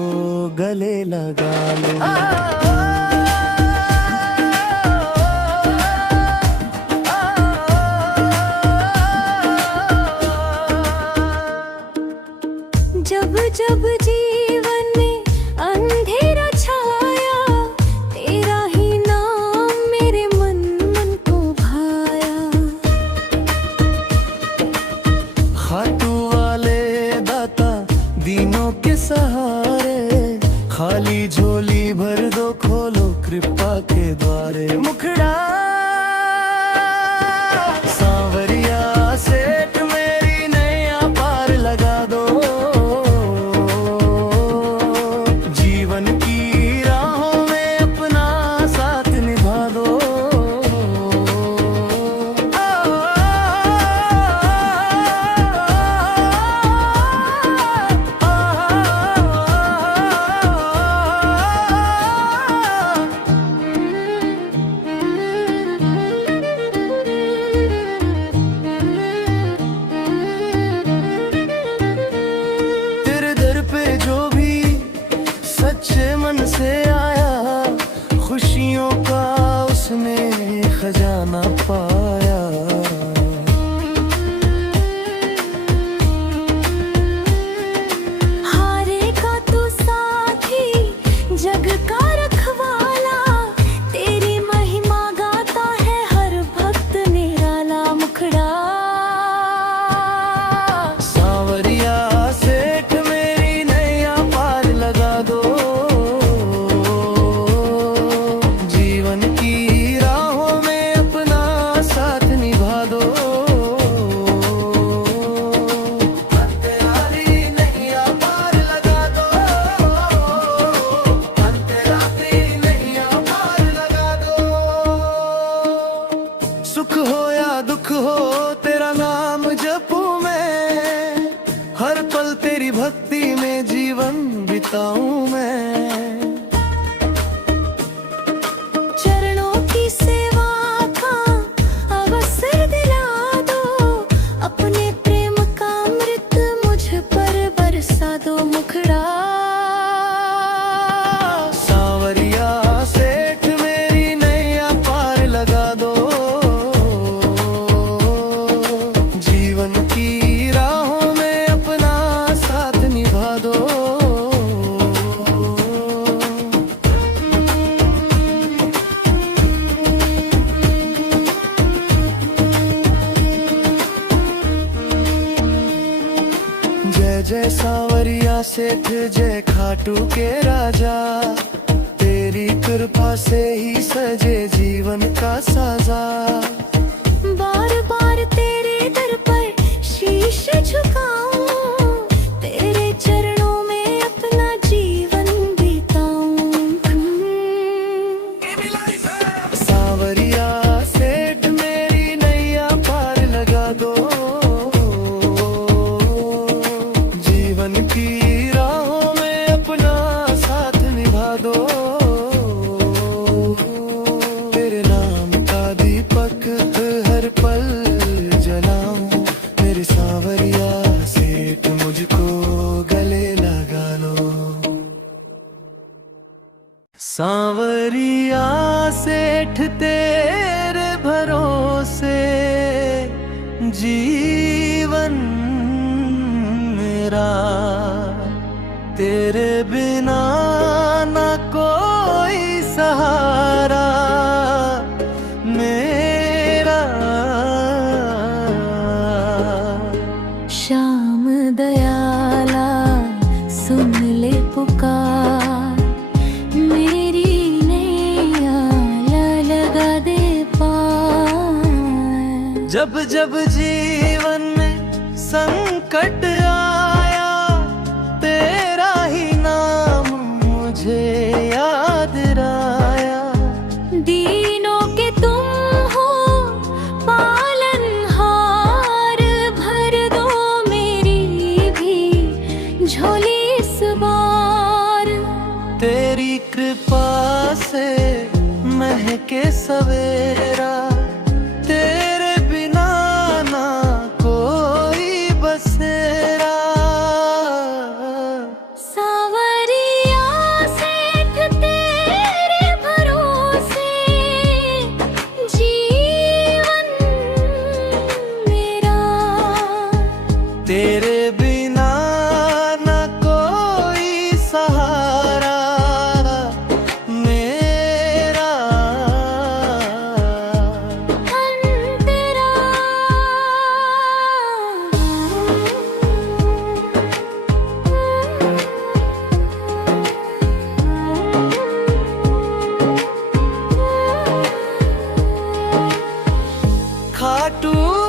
गले लगा लो। जब जब जीवन में अंधेरा छाया, तेरा ही नाम मेरे मन मन को भाया। खाटू वाले दाता दीनों के सहारे, खाली झोली भर दो खोलो कृपा के द्वारे। मुखड़ा सांवरिया सेठ मेरी नैया पार लगा दो, जीवन की राहों में अपना साथ निभा दो। तेरे दर पे जो भी सच्चे मन से आया, खुशियों का उसने खजाना पाया। हारेगा तू साथी जग का रखवाला, तेरी महिमा गाता है हर भक्त निराला। मुखड़ा सांवरिया सेठ मेरी नैया पार लगा दो, जीवन की राहों में अपना साथ निभा दो। अंतराली नैया पार लगा दो, अंतराली नैया पार लगा दो। सुख हो या दुख हो तेरा नाम जपूं मैं, हर पल तेरी भक्ति में जीवन बिताऊं मैं। चरणों की सेवा का अवसर दिला दो, अपने प्रेम का अमृत मुझ पर बरसा दो। मुखड़ा सांवरिया सेठ मेरी नैया पार लगा दो, जीवन की राहों में अपना साथ निभा दो। जय जय सांवरिया सेठ जय खाटू के राजा, तेरी कृपा से ही सजे जीवन का साजा। बार बार तेरे दर पर शीश झुकाऊं, तेरे चरणों में अपना जीवन बिताऊं। सांवरिया सेठ मेरी नैया पार लगा दो, जीवन की राहों में अपना साथ निभा दो। तेरे नाम का दीपक हर पल जलाऊं, मेरे सांवरिया सेठ मुझको गले लगा लो। सांवरिया सेठ तेरे भरोसे जीवन मेरा, तेरे बिना ना कोई सहारा मेरा। श्याम दयाला सुन ले पुकार, मेरी नैया लगा दे पार। जब जब जीवन में संकट आया, तेरा ही नाम मुझे याद आया। दीनों के तुम हो पालनहार, भर दो मेरी भी झोली इस बार। तेरी कृपा से महके सवेरा, तेरे बिना घाटू